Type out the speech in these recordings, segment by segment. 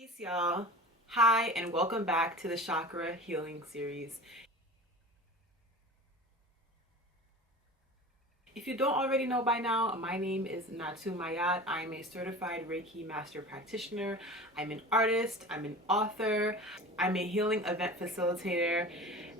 Peace, y'all. Hi, and welcome back to the Chakra Healing series. If you don't already know by now, my name is Natou. I'm a certified Reiki master practitioner. I'm an artist, I'm an author, I'm a healing event facilitator,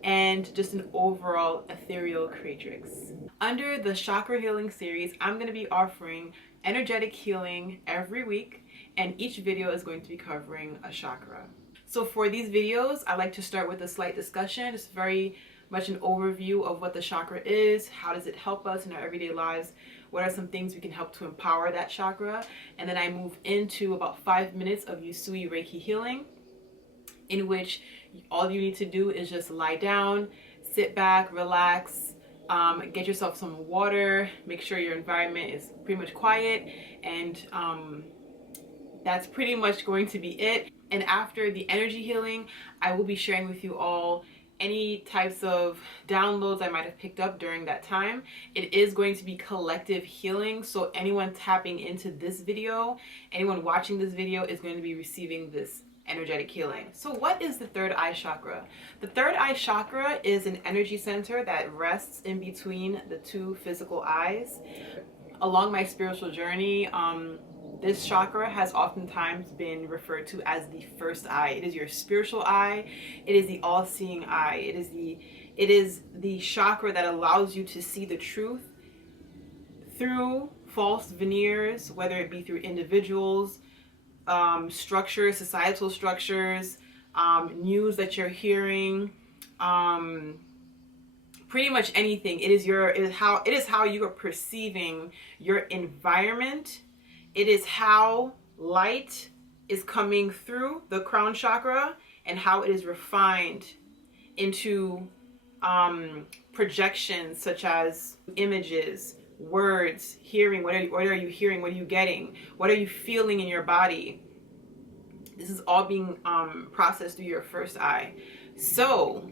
and just an overall ethereal creatrix. Under the Chakra Healing series, I'm going to be offering energetic healing every week, and each video is going to be covering a chakra. So for these videos, I like to start with a slight discussion. It's very much an overview of what the chakra is, how does it help us in our everyday lives, what are some things we can help to empower that chakra, and then I move into about 5 minutes of Usui Reiki Healing, in which all you need to do is just lie down, sit back, relax, get yourself some water, make sure your environment is pretty much quiet, and that's pretty much going to be it. And after the energy healing, I will be sharing with you all any types of downloads I might have picked up during that time. It is going to be collective healing, so anyone tapping into this video, anyone watching this video is going to be receiving this energetic healing. So what is the third eye chakra? The third eye chakra is an energy center that rests in between the two physical eyes. Along my spiritual journey, this chakra has oftentimes been referred to as the first eye. It is your spiritual eye. It is the all-seeing eye. It is the chakra that allows you to see the truth through false veneers, whether it be through individuals, structures, societal structures, news that you're hearing, pretty much anything. It is how you are perceiving your environment. It is how light is coming through the crown chakra and how it is refined into projections such as images, words, hearing. What are you hearing? What are you getting? What are you feeling in your body? This is all being processed through your first eye. So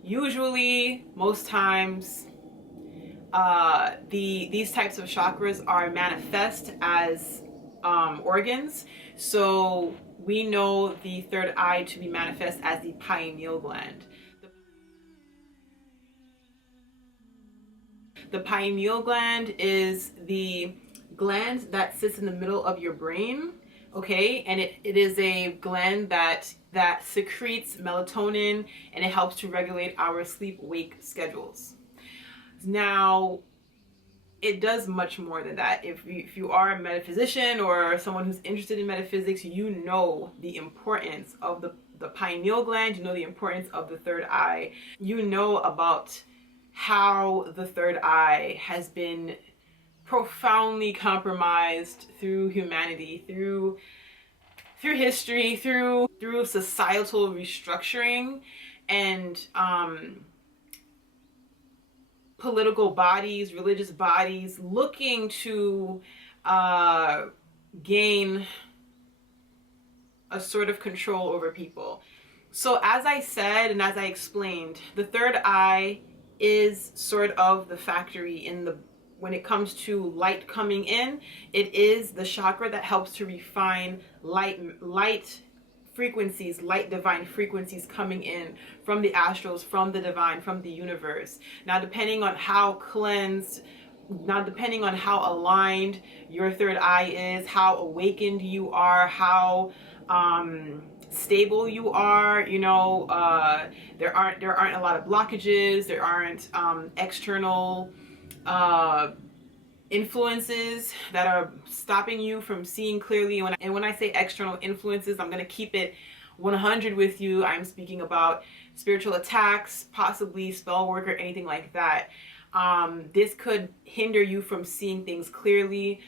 usually, most times, these types of chakras are manifest as organs. So we know the third eye to be manifest as the pineal gland. The pineal gland is the gland that sits in the middle of your brain, okay? And it is a gland that secretes melatonin, and it helps to regulate our sleep-wake schedules. Now, it does much more than that. If you are a metaphysician or someone who's interested in metaphysics, you know the importance of the pineal gland, you know the importance of the third eye. You know about how the third eye has been profoundly compromised through humanity, through history, through societal restructuring, and political bodies, religious bodies looking to gain a sort of control over people. So as I said and as I explained, the third eye is sort of the factory when it comes to light coming in. It is the chakra that helps to refine light frequencies, light divine frequencies coming in from the astrals, from the divine, from the universe. Now, depending on how cleansed, depending on how aligned your third eye is, how awakened you are, how stable you are, there aren't a lot of blockages, there aren't external influences that are stopping you from seeing clearly. And when I say external influences, I'm going to keep it 100 with you. I'm speaking about spiritual attacks, possibly spell work or anything like that. This could hinder you from seeing things clearly.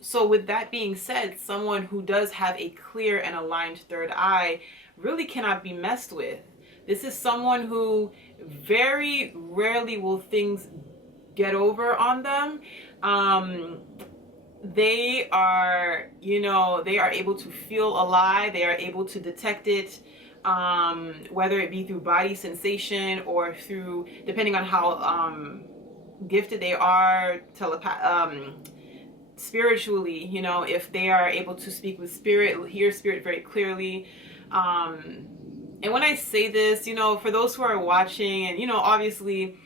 So with that being said, someone who does have a clear and aligned third eye really cannot be messed with. This is someone who very rarely will things get over on them. They are able to feel alive. They are able to detect it, whether it be through body sensation or through, depending on how gifted they are, spiritually, you know, if they are able to speak with spirit, hear spirit very clearly. And when I say this, you know, for those who are watching, and, you know, obviously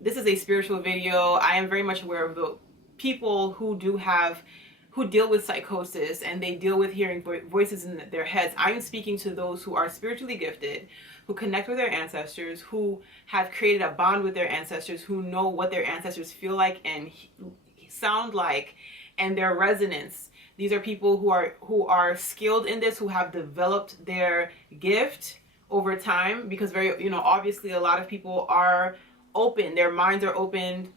this is a spiritual video, I am very much aware of the people who deal with psychosis and they deal with hearing voices in their heads. I am speaking to those who are spiritually gifted, who connect with their ancestors, who have created a bond with their ancestors, who know what their ancestors feel like and sound like, and their resonance. These are people who are skilled in this, who have developed their gift over time, because you know, obviously a lot of people are open, their minds are open,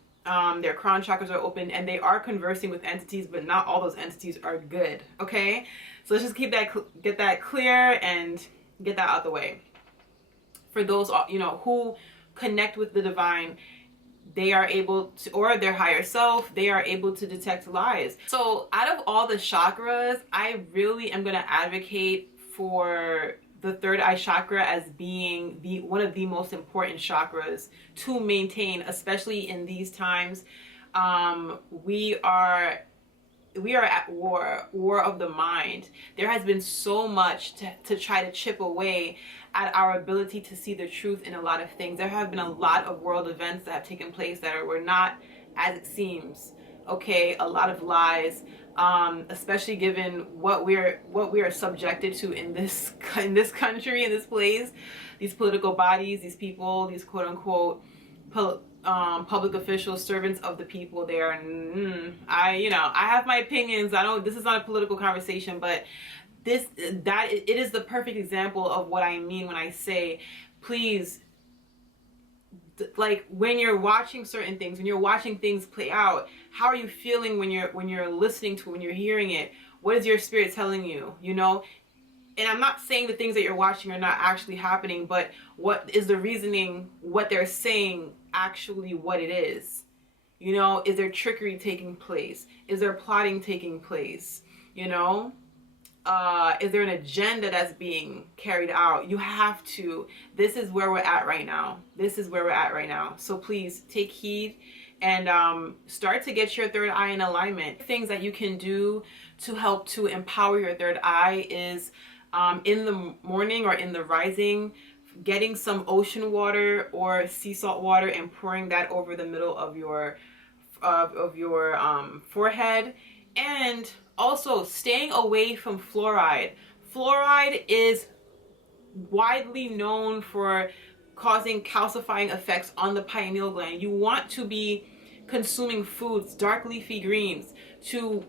their crown chakras are open, and they are conversing with entities, but not all those entities are good. Okay, so let's just get that clear and get that out the way. For those, you know, who connect with the divine, they are able to, or their higher self, they are able to detect lies. So out of all the chakras, I really am going to advocate for the third eye chakra as being one of the most important chakras to maintain, especially in these times. We are at war of the mind. There has been so much to try to chip away at our ability to see the truth in a lot of things. There have been a lot of world events that have taken place that were not as it seems. Okay, a lot of lies, especially given what we are subjected to in this country, in this place, these political bodies, these people, these quote unquote public officials, servants of the people. They are, I have my opinions. This is not a political conversation, but it is the perfect example of what I mean when I say, please, like when you're watching certain things, when you're watching things play out, how are you feeling when you're listening to it, when you're hearing it? What is your spirit telling you? You know, and I'm not saying the things that you're watching are not actually happening, but what is the reasoning, what they're saying actually what it is? You know, is there trickery taking place? Is there plotting taking place? You know, is there an agenda that's being carried out? You have to. This is where we're at right now. This is where we're at right now. So please take heed and start to get your third eye in alignment. Things that you can do to help to empower your third eye is in the morning or in the rising, getting some ocean water or sea salt water and pouring that over the middle of your forehead. And also staying away from fluoride. Fluoride is widely known for causing calcifying effects on the pineal gland. You want to be consuming foods, dark leafy greens, to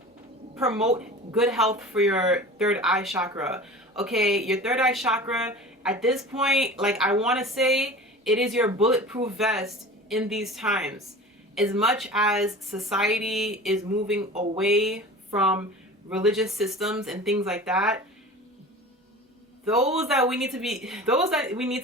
promote good health for your third eye chakra. Okay, your third eye chakra, at this point, like I want to say, it is your bulletproof vest in these times. As much as society is moving away from religious systems and things like that, those that we need to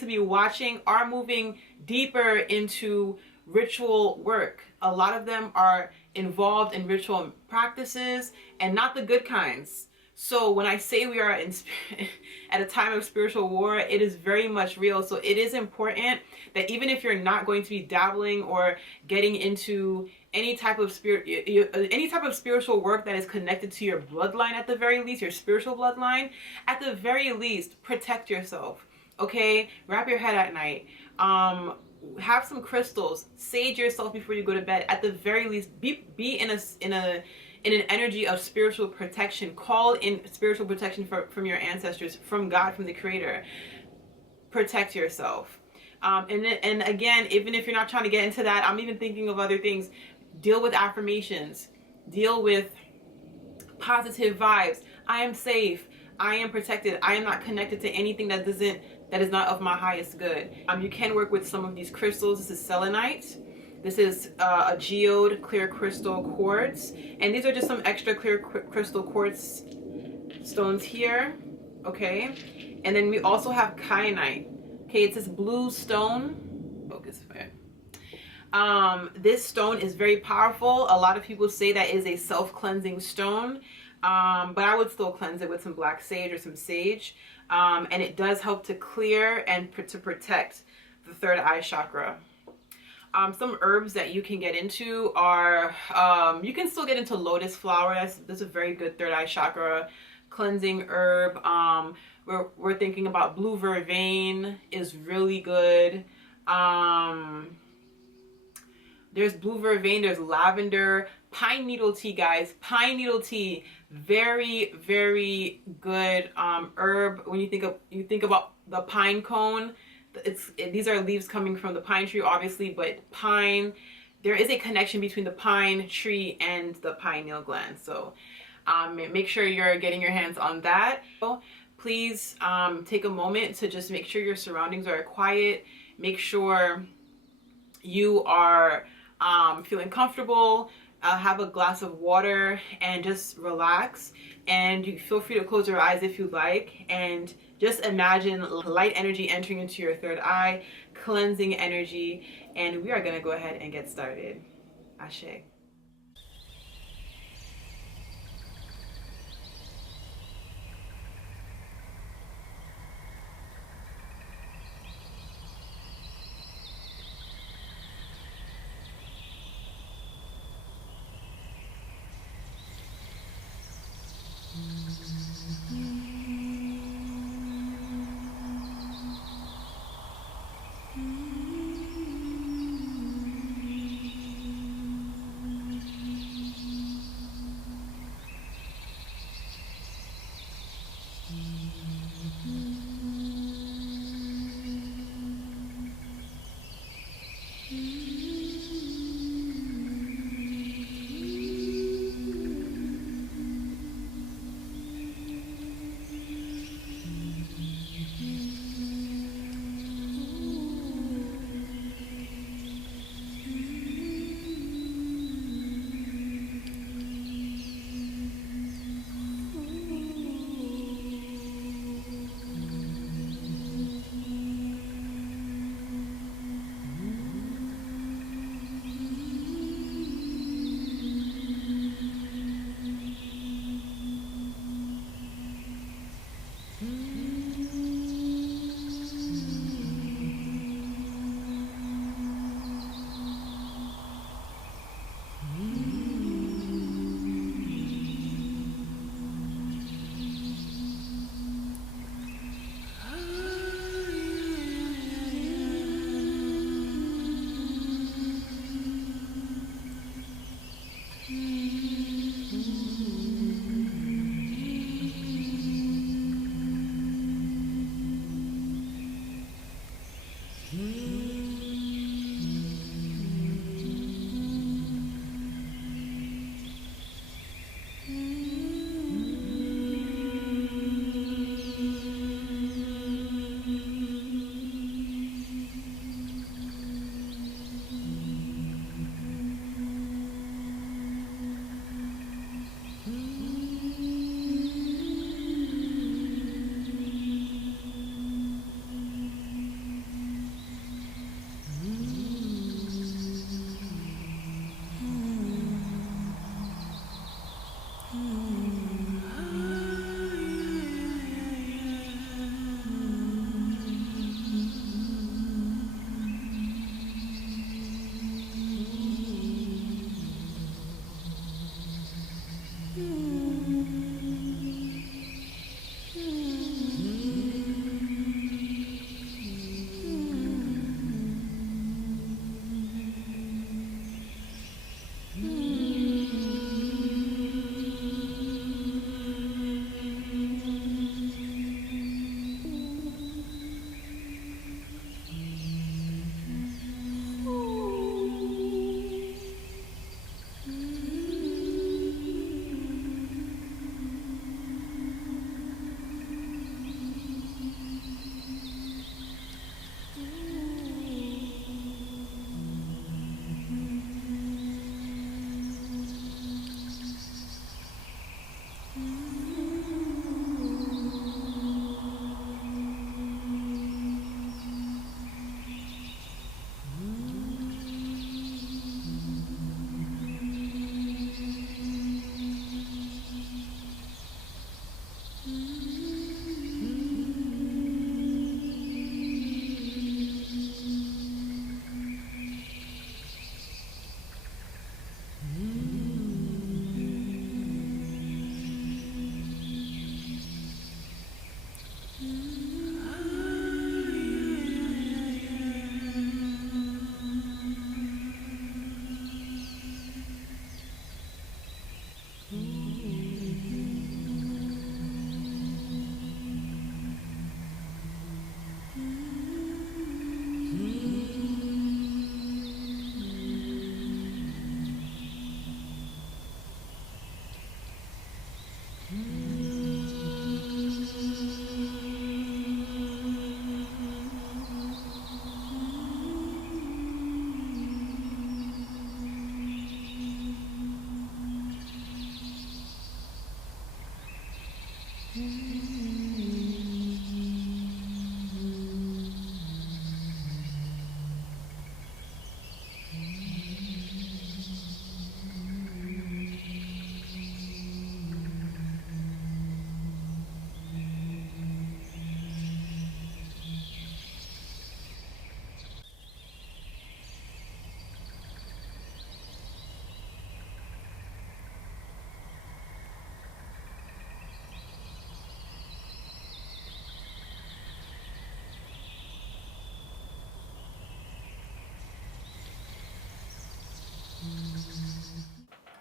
be watching are moving deeper into ritual work. A lot of them are involved in ritual practices, and not the good kinds. So when I say we are at a time of spiritual war, it is very much real. So it is important that even if you're not going to be dabbling or getting into any type of spiritual work that is connected to your bloodline, at the very least, your spiritual bloodline, at the very least, protect yourself. Okay, wrap your head at night. Have some crystals. Sage yourself before you go to bed. At the very least, be in an energy of spiritual protection. Call in spiritual protection from your ancestors, from God, from the Creator. Protect yourself. And again, even if you're not trying to get into that, I'm even thinking of other things. Deal with affirmations. Deal with positive vibes. I am safe. I am protected. I am not connected to anything that is not of my highest good. You can work with some of these crystals. This is selenite. This is a geode clear crystal quartz. And these are just some extra clear crystal quartz stones here. Okay. And then we also have kyanite. Okay, it's this blue stone. Focus fire. This stone is very powerful. A lot of people say that is a self-cleansing stone. But I would still cleanse it with some black sage or some sage. And it does help to clear and to protect the third eye chakra. Some herbs that you can get into are, you can still get into lotus flower. That's a very good third eye chakra cleansing herb. We're thinking about blue vervain is really good. There's blue vervain, there's lavender, pine needle tea, guys. Pine needle tea, very, very good herb. When you think about the pine cone, these are leaves coming from the pine tree, obviously, but pine, there is a connection between the pine tree and the pineal gland. So make sure you're getting your hands on that. Please take a moment to just make sure your surroundings are quiet. Make sure you are feeling comfortable. Have a glass of water and just relax. And you feel free to close your eyes if you like. And just imagine light energy entering into your third eye, cleansing energy. And we are going to go ahead and get started. Ashe.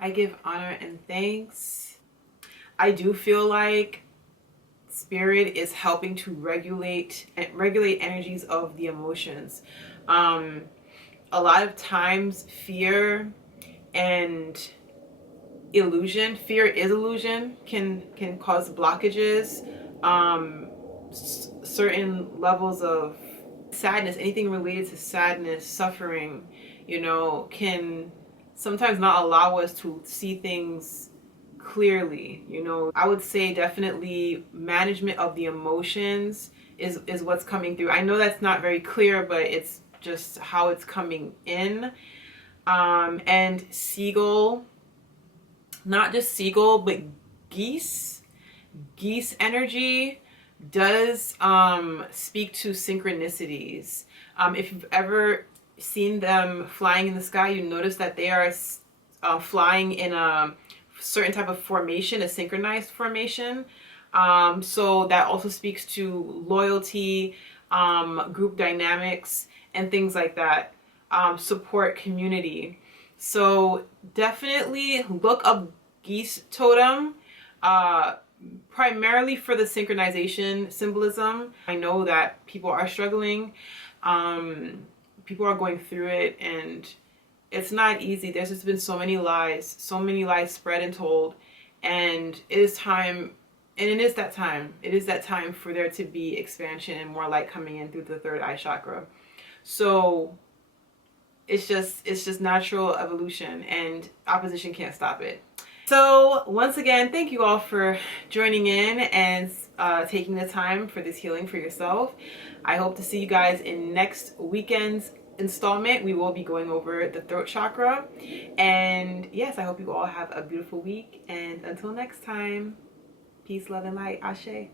I give honor and thanks. I do feel like spirit is helping to regulate energies of the emotions. A lot of times fear and fear is illusion, can cause blockages. Certain levels of sadness, anything related to sadness, suffering, you know, can sometimes not allow us to see things clearly. You know, I would say definitely management of the emotions is what's coming through. I know that's not very clear, but it's just how it's coming in. And seagull, not just seagull, but geese energy does speak to synchronicities. If you've ever seen them flying in the sky, you notice that they are flying in a certain type of formation, a synchronized formation. So that also speaks to loyalty, group dynamics, and things like that. Support, community. So definitely look up geese totem, primarily for the synchronization symbolism. I know that people are struggling, people are going through it, and it's not easy. There's just been so many lies spread and told, and it is time, and it is that time for there to be expansion and more light coming in through the third eye chakra. So it's just natural evolution, and opposition can't stop it. So once again, thank you all for joining in and taking the time for this healing for yourself. I hope to see you guys in next weekend's installment. We will be going over the throat chakra. And yes, I hope you all have a beautiful week. And until next time, peace, love, and light. Ashe.